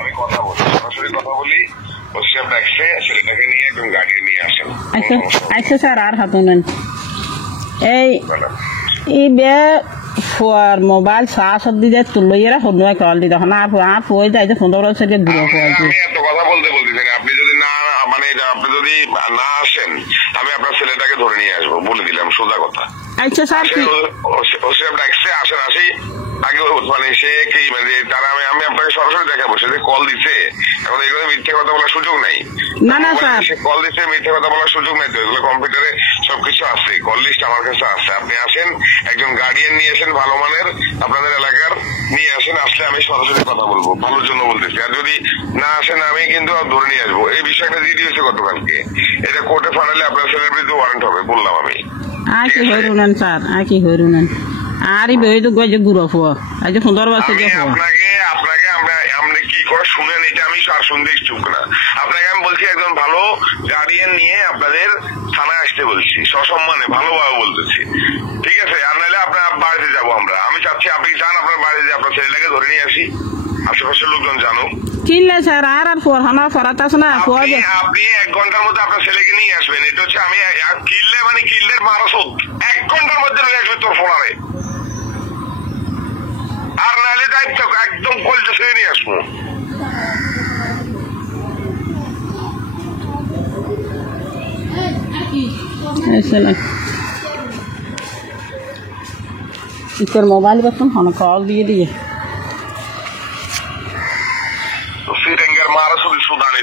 আমি কথা বলি, সরাসরি কথা বলি। ওসিএফ ডাকছে, ছেলেটাকে নিয়ে একজন গাড়ি নিয়ে আসেন। আচ্ছা স্যার, আর হাতুনেন এই বে ফুয়ার মোবাইল চার্জ দিয়ে তুলইরা ফোন কল দি তখন আর ফুয়ে যাই যে ফোন সেটা ঘুরে আমি এত কথা বলতে বলতেছেন, আপনি যদি না মানে আপনি যদি না আসেন আমি আপনার ছেলেটাকে ধরে নিয়ে আসবো, বলে দিলাম সোজা কথা। আচ্ছা স্যার, ওসিএফ ডাকছে, আসেন আসি আগে মানে সে কি মানে তারা আমি আপনাকে সরাসরি দেখাবো, সে যে কল দিচ্ছে এখন এগুলো মিথ্যে কথা বলার সুযোগ নাই। না না স্যার, সে কল দিচ্ছে মিথ্যে কথা বলার সুযোগ নাই তো, এগুলো কম্পিউটারে সবকিছু আছে, কল লিস্ট আমার কাছে আছে। আপনি আসেন, একজন গার্ডিয়ান নিয়ে আসেন ভালো মানের আপনাদের এলাকার, নিয়ে আসেন, আসলে আমি সরাসরি কথা বলবো, ভালোর জন্য বলতেছি। আর যদি না আসেন আমি কিন্তু ধরে নিয়ে আসবো। এই বিষয়টা দিয়ে দিয়েছে গতকালকে, এটা কোর্টে ফাটালে আপনার ছেলের বিরুদ্ধে ওয়ারেন্ট হবে বললাম আমি। আর কি হইরুনেন স্যার, আর কি হইরুনেন আর এই বই তো গজে ঘুরো ফুয়া আজ সুন্দর বাসে আপনাকে আপনাকে আমরা কি করে শুনেন, এটা আমি আর শুনতে ইচ্ছুক না। আপনাকে আমি বলছি একজন ভালো গার্ডিয়ান নিয়ে আপনাদের থানায় আসতে বলছি, সসম্মানে ভালোভাবে বলতেছি, ঠিক আছে? আর নাহলে আপনার বাড়িতে যাবো আমরা। আমি চাচ্ছি আপনি যান আপনার বাড়িতে, আপনার ছেলেটাকে ধরে নিয়ে আসি, আশেপাশের লোকজন জানো। কিনলে স্যার আর পড়ানো পড়াতে আছে না। আপনি 1 ঘন্টার মধ্যে আপনার ছেলেকে নিয়ে আসবেন, এটা হচ্ছে আমি কিনলে মানে কিনলের মারসদ 1 ঘন্টার মধ্যে নিয়ে আসবে তোর ফোনারে। আর নাহলে দায়িত্ব একদম কলজে ছেড়ে নিয়ে আসবো। মোবাইল বেতন কল দিয়ে দিয়ে সিরেঙ্গের মারসদ সুদানি